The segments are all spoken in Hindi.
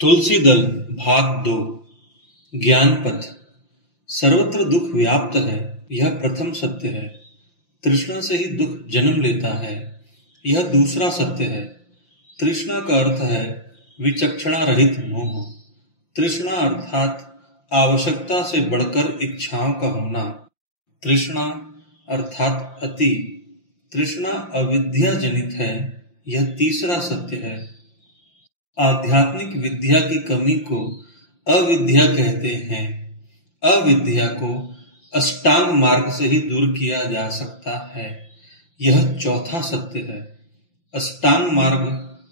तुलसी दल भाग 2। ज्ञान पथ। सर्वत्र दुख व्याप्त है, यह प्रथम सत्य है। तृष्णा से ही दुख जन्म लेता है, यह दूसरा सत्य है। तृष्णा का अर्थ है विचक्षणा रहित मोह। तृष्णा अर्थात आवश्यकता से बढ़कर इच्छाओं का होना। तृष्णा अर्थात अति। तृष्णा अविद्या जनित है, यह तीसरा सत्य है। आध्यात्मिक विद्या की कमी को अविद्या कहते हैं। अविद्या को अष्टांग मार्ग से ही दूर किया जा सकता है, यह चौथा सत्य है। अष्टांग मार्ग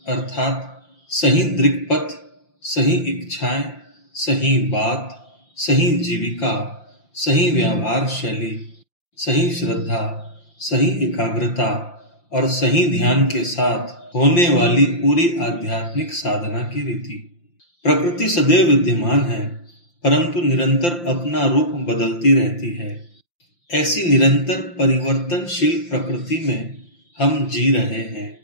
अर्थात सही दृक्पथ, सही इच्छाएं, सही बात, सही जीविका, सही व्यवहार शैली, सही श्रद्धा, सही एकाग्रता और सही ध्यान के साथ होने वाली पूरी आध्यात्मिक साधना की रीति। प्रकृति सदैव विद्यमान है, परंतु निरंतर अपना रूप बदलती रहती है। ऐसी निरंतर परिवर्तनशील प्रकृति में हम जी रहे हैं।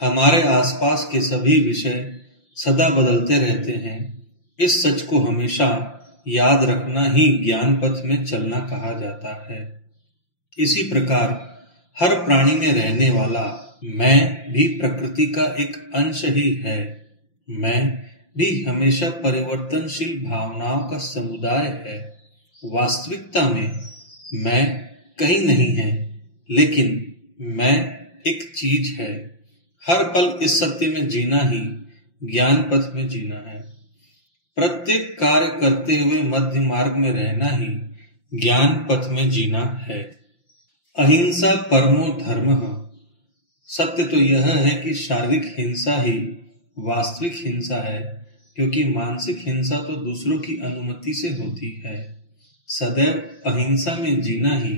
हमारे आसपास के सभी विषय सदा बदलते रहते हैं। इस सच को हमेशा याद रखना ही ज्ञान पथ में चलना कहा जाता है। इसी प्रकार हर प्राणी में रहने वाला मैं भी प्रकृति का एक अंश ही है। मैं भी हमेशा परिवर्तनशील भावनाओं का समुदाय है। वास्तविकता में मैं कहीं नहीं है, लेकिन मैं एक चीज है। हर पल इस सत्य में जीना ही ज्ञान पथ में जीना है। प्रत्येक कार्य करते हुए मध्य मार्ग में रहना ही ज्ञान पथ में जीना है। अहिंसा परमो धर्मः। सत्य तो यह है कि शारीरिक हिंसा ही वास्तविक हिंसा है, क्योंकि मानसिक हिंसा तो दूसरों की अनुमति से होती है। सदैव अहिंसा में जीना ही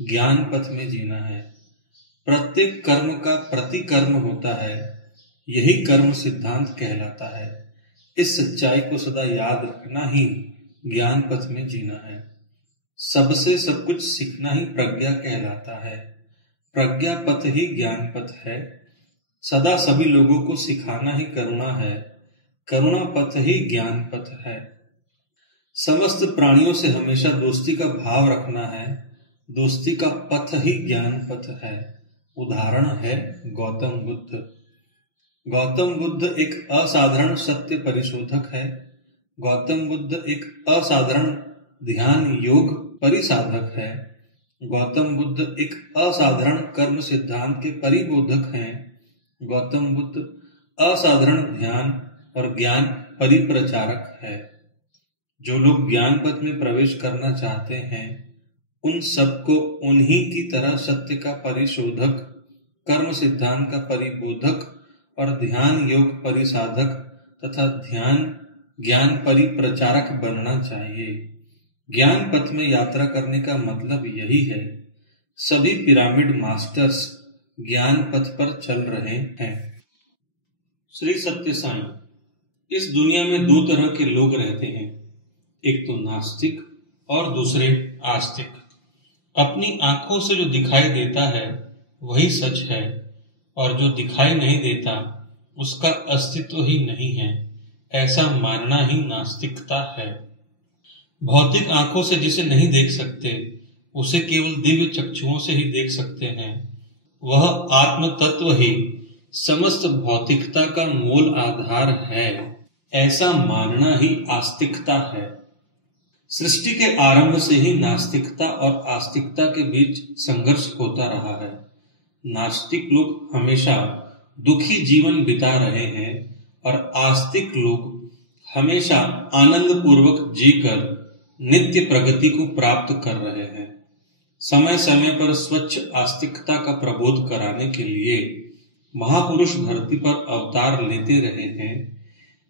ज्ञान पथ में जीना है। प्रत्येक कर्म का प्रतिकर्म होता है, यही कर्म सिद्धांत कहलाता है। इस सच्चाई को सदा याद रखना ही ज्ञान पथ में जीना है। सबसे सब कुछ सीखना ही प्रज्ञा कहलाता है। प्रज्ञा पथ ही ज्ञान पथ है। सदा सभी लोगों को सिखाना ही करुणा है। करुणा पथ ही ज्ञान पथ है। समस्त प्राणियों से हमेशा दोस्ती का भाव रखना है। दोस्ती का पथ ही ज्ञान पथ है। उदाहरण है गौतम बुद्ध। गौतम बुद्ध एक असाधारण सत्य परिशोधक है। गौतम बुद्ध एक असाधारण ध्यान योग परिसाधक है। गौतम बुद्ध एक असाधारण कर्म सिद्धांत के परिबोधक हैं। गौतम बुद्ध असाधारण ध्यान और ज्ञान परिप्रचारक है। जो लोग ज्ञान पथ में प्रवेश करना चाहते हैं, उन सबको उन्हीं की तरह सत्य का परिशोधक, कर्म सिद्धांत का परिबोधक और ध्यान योग परिसाधक तथा ध्यान ज्ञान परिप्रचारक बनना चाहिए। ज्ञान पथ में यात्रा करने का मतलब यही है। सभी पिरामिड मास्टर्स ज्ञान पथ पर चल रहे हैं। श्री सत्य साईं। इस दुनिया में दो तरह के लोग रहते हैं, एक तो नास्तिक और दूसरे आस्तिक। अपनी आंखों से जो दिखाई देता है वही सच है, और जो दिखाई नहीं देता उसका अस्तित्व ही नहीं है, ऐसा मानना ही नास्तिकता है। भौतिक आंखों से जिसे नहीं देख सकते, उसे केवल दिव्य चक्षुओं से ही देख सकते हैं। वह आत्म तत्व ही समस्त भौतिकता का मूल आधार है, ऐसा मानना ही आस्तिकता है। सृष्टि के आरंभ से ही नास्तिकता और आस्तिकता के बीच संघर्ष होता रहा है। नास्तिक लोग हमेशा दुखी जीवन बिता रहे हैं और आस्तिक लोग हमेशा आनंद पूर्वक जीकर नित्य प्रगति को प्राप्त कर रहे हैं। समय समय पर स्वच्छ आस्तिकता का प्रबोध कराने के लिए महापुरुष धरती पर अवतार लेते रहे हैं।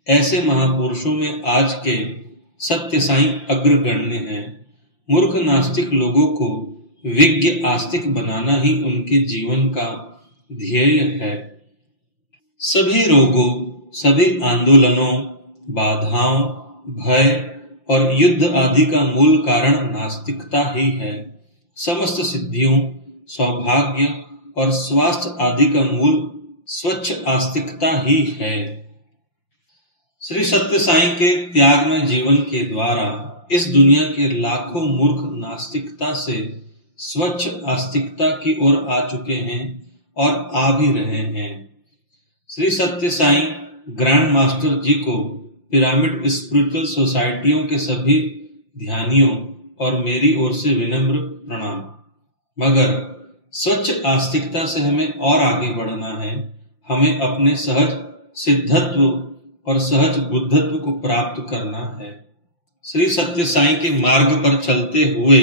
ऐसे महापुरुषों में आज के सत्य साईं अग्रगण्य हैं। मूर्ख नास्तिक लोगों को विज्ञ आस्तिक बनाना ही उनके जीवन का ध्येय है। सभी रोगों, सभी आंदोलनों, बाधाओं, भय और युद्ध आदि का मूल कारण नास्तिकता ही है। समस्त सिद्धियों, सौभाग्य और स्वास्थ्य आदि का मूल स्वच्छ आस्तिकता ही है। श्री सत्य साईं के त्यागमय जीवन के द्वारा इस दुनिया के लाखों मूर्ख नास्तिकता से स्वच्छ आस्तिकता की ओर आ चुके हैं और आ भी रहे हैं। श्री सत्य साईं ग्रैंड मास्टर जी को पिरामिड स्पिरिचुअल सोसाइटियों के सभी ध्यानियों और मेरी ओर से विनम्र प्रणाम। मगर स्वच्छ आस्तिकता से हमें और आगे बढ़ना है। हमें अपने सहज सिद्धत्व और सहज बुद्धत्व को प्राप्त करना है। श्री सत्य साईं के मार्ग पर चलते हुए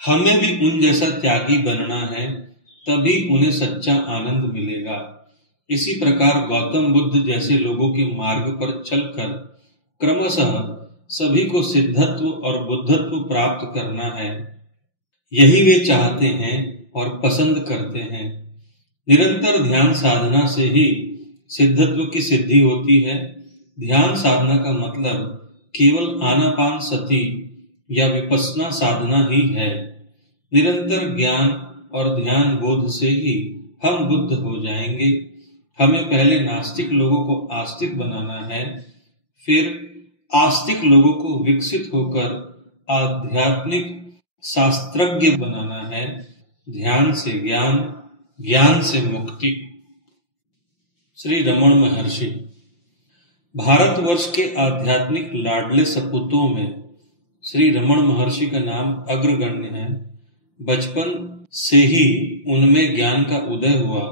हमें भी उन जैसा त्यागी बनना है, तभी उन्हें सच्चा आनंद मिलेगा। इसी प्रकार गौतम बुद्ध जैसे लोगों के मार्ग पर चलकर क्रमशः सभी को सिद्धत्व और बुद्धत्व प्राप्त करना है। यही वे चाहते हैं और पसंद करते हैं। निरंतर ध्यान साधना से ही सिद्धत्व की सिद्धि होती है। ध्यान साधना का मतलब केवल आनापान सति या विपश्यना साधना ही है। निरंतर ज्ञान और ध्यान बोध से ही हम बुद्ध हो जाएंगे। हमें पहले नास्तिक लोगों को आस्तिक बनाना है, फिर आस्तिक लोगों को विकसित होकर आध्यात्मिक शास्त्रज्ञ बनाना है। ध्यान से ज्ञान, ज्ञान से मुक्ति। श्री रमण महर्षि भारतवर्ष के आध्यात्मिक लाडले सपूतों में श्री रमण महर्षि का नाम अग्रगण्य है। बचपन से ही उनमें ज्ञान का उदय हुआ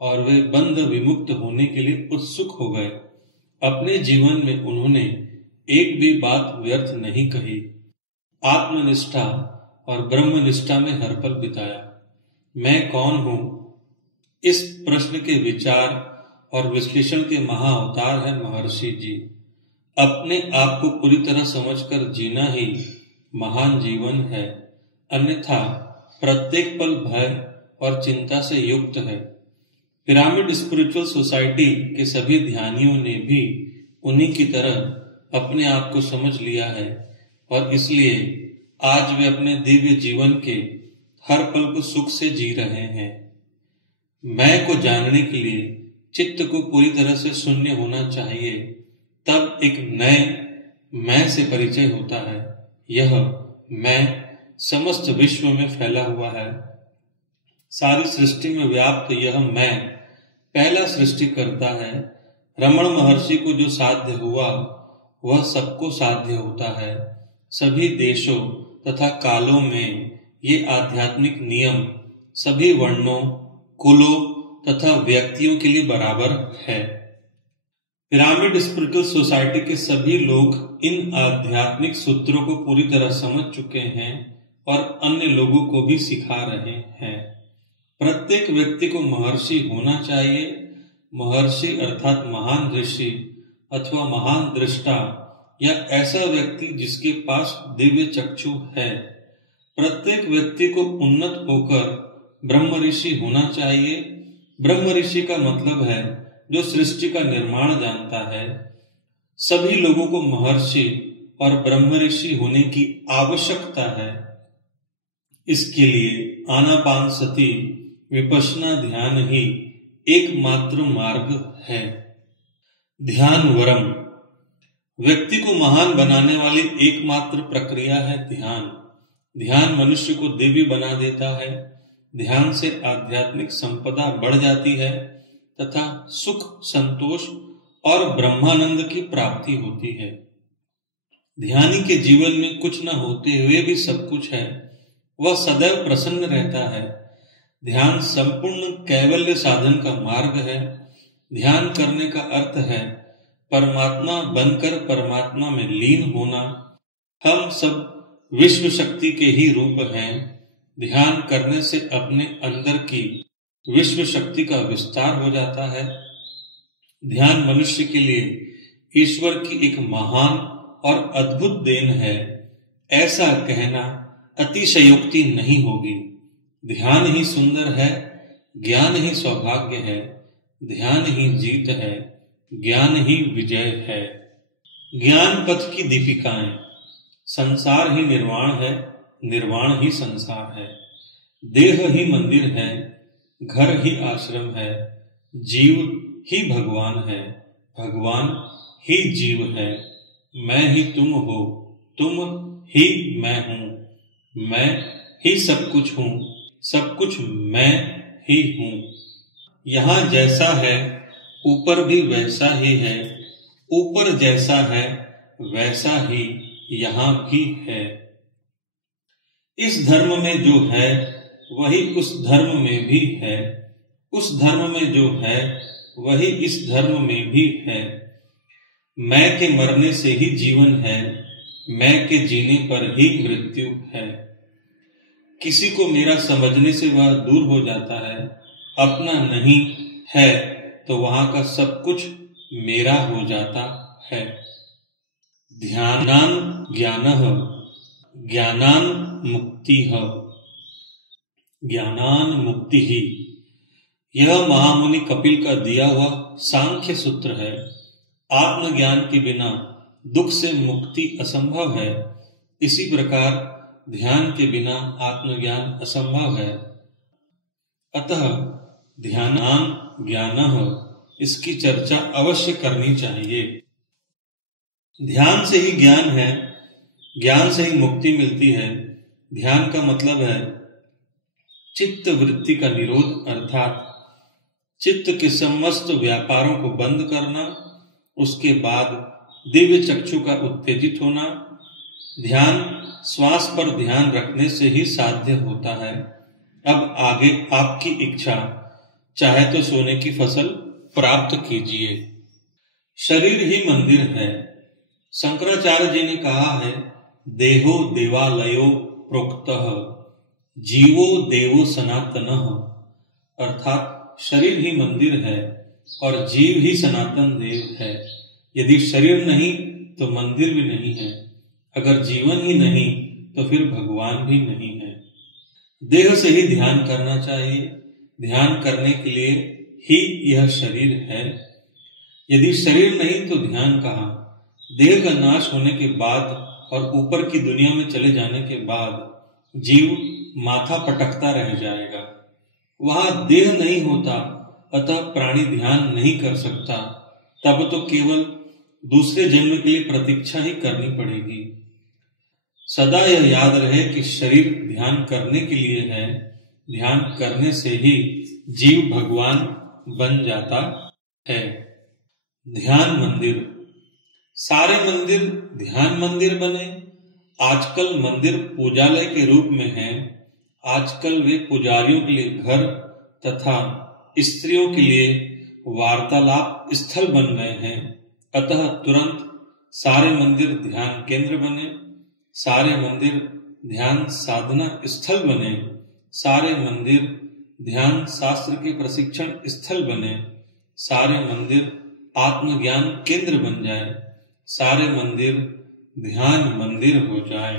और वे बंध विमुक्त होने के लिए उत्सुक हो गए। अपने जीवन में उन्होंने एक भी बात व्यर्थ नहीं कही। आत्मनिष्ठा और ब्रह्मनिष्ठा में हर पल बिताया। मैं कौन हूं, इस प्रश्न के विचार और विश्लेषण के महाअवतार है महर्षि जी। अपने आप को पूरी तरह समझकर जीना ही महान जीवन है, अन्यथा प्रत्येक पल भय और चिंता से युक्त है। पिरामिड स्पिरिचुअल सोसाइटी के सभी ध्यानियों ने भी उन्हीं की तरह अपने आप को समझ लिया है और इसलिए आज वे अपने दिव्य जीवन के हर पल को सुख से जी रहे हैं। मैं को जानने के लिए चित्त को पूरी तरह से शून्य होना चाहिए, तब एक नए मैं से परिचय होता है। यह मैं समस्त विश्व में फैला हुआ है। सारी सृष्टि में व्याप्त यह मैं पहला सृष्टि करता है। रमण महर्षि को जो साध्य हुआ वह सबको साध्य होता है। सभी देशों तथा कालों में ये आध्यात्मिक नियम सभी वर्णों, कुलों तथा व्यक्तियों के लिए बराबर है। पिरामिड स्पिरिचुअल सोसाइटी के सभी लोग इन आध्यात्मिक सूत्रों को पूरी तरह समझ चुके हैं और अन्य लोगों को भी सिखा रहे हैं। प्रत्येक व्यक्ति को महर्षि होना चाहिए। महर्षि अर्थात महान ऋषि अथवा महान दृष्टा या ऐसा व्यक्ति जिसके पास दिव्य चक्षु है। प्रत्येक व्यक्ति को उन्नत होकर ब्रह्म ऋषि होना चाहिए। ब्रह्म ऋषि का मतलब है जो सृष्टि का निर्माण जानता है। सभी लोगों को महर्षि और ब्रह्म ऋषि होने की आवश्यकता है। इसके लिए आनापान सति विपश्यना ध्यान ही एकमात्र मार्ग है। ध्यान वरम व्यक्ति को महान बनाने वाली एकमात्र प्रक्रिया है ध्यान। ध्यान मनुष्य को दिव्य बना देता है। ध्यान से आध्यात्मिक संपदा बढ़ जाती है तथा सुख, संतोष और ब्रह्मानंद की प्राप्ति होती है। ध्यानी के जीवन में कुछ न होते हुए भी सब कुछ है। वह सदैव प्रसन्न रहता है। ध्यान संपूर्ण कैवल्य साधन का मार्ग है। ध्यान करने का अर्थ है परमात्मा बनकर परमात्मा में लीन होना। हम सब विश्व शक्ति के ही रूप हैं। ध्यान करने से अपने अंदर की विश्व शक्ति का विस्तार हो जाता है। ध्यान मनुष्य के लिए ईश्वर की एक महान और अद्भुत देन है। ऐसा कहना अतिशयोक्ति नहीं होगी। ध्यान ही सुंदर है, ज्ञान ही सौभाग्य है, ध्यान ही जीत है, ज्ञान ही विजय है। ज्ञान पथ की दीपिकाएं। संसार ही निर्वाण है, निर्वाण ही संसार है। देह ही मंदिर है, घर ही आश्रम है, जीव ही भगवान है, भगवान ही जीव है, मैं ही तुम हो, तुम ही मैं हूं, मैं ही सब कुछ हूं, सब कुछ मैं ही हूं। यहाँ जैसा है ऊपर भी वैसा ही है, ऊपर जैसा है वैसा ही यहाँ भी है। इस धर्म में जो है वही उस धर्म में भी है, उस धर्म में जो है वही इस धर्म में भी है। मैं के मरने से ही जीवन है, मैं के जीने पर ही मृत्यु है। किसी को मेरा समझने से वह दूर हो जाता है, अपना नहीं है तो वहां का सब कुछ मेरा हो जाता है। ध्यानान ज्ञानः ज्ञानान मुक्तिः ज्ञानान मुक्तिः, यह महामुनि कपिल का दिया हुआ सांख्य सूत्र है। आत्मज्ञान के बिना दुख से मुक्ति असंभव है, इसी प्रकार ध्यान के बिना आत्मज्ञान असंभव है। अतः ध्यानान ज्ञानः, इसकी चर्चा अवश्य करनी चाहिए। ध्यान से ही ज्ञान है, ज्ञान से ही मुक्ति मिलती है। ध्यान का मतलब है चित्त वृत्ति का निरोध, अर्थात चित्त के समस्त व्यापारों को बंद करना, उसके बाद दिव्य चक्षु का उत्तेजित होना। ध्यान श्वास पर ध्यान रखने से ही साध्य होता है। अब आगे आपकी इच्छा, चाहे तो सोने की फसल प्राप्त कीजिए। शरीर ही मंदिर है। शंकराचार्य जी ने कहा है, देहो देवालयो प्रोक्तः जीवो देवो सनातनः, अर्थात शरीर ही मंदिर है और जीव ही सनातन देव है। यदि शरीर नहीं तो मंदिर भी नहीं है, अगर जीवन ही नहीं तो फिर भगवान भी नहीं है। देह से ही ध्यान करना चाहिए, ध्यान करने के लिए ही यह शरीर है। यदि शरीर नहीं तो ध्यान कहाँ। देह का नाश होने के बाद और ऊपर की दुनिया में चले जाने के बाद जीव माथा पटकता रह जाएगा। वहां देह नहीं होता, अतः प्राणी ध्यान नहीं कर सकता। तब तो केवल दूसरे जन्म के लिए प्रतीक्षा ही करनी पड़ेगी। सदा यह याद रहे कि शरीर ध्यान करने के लिए है, ध्यान करने से ही जीव भगवान बन जाता है। ध्यान मंदिर, सारे मंदिर ध्यान मंदिर बने। आजकल मंदिर पूजालय के रूप में हैं। आजकल वे पुजारियों के लिए घर तथा स्त्रियों के लिए वार्तालाप स्थल बन गए हैं। अतः तुरंत सारे मंदिर ध्यान केंद्र बने, सारे मंदिर ध्यान साधना स्थल बने, सारे मंदिर ध्यान शास्त्र के प्रशिक्षण स्थल बने, सारे मंदिर आत्मज्ञान केंद्र बन जाए, सारे मंदिर ध्यान मंदिर हो जाए।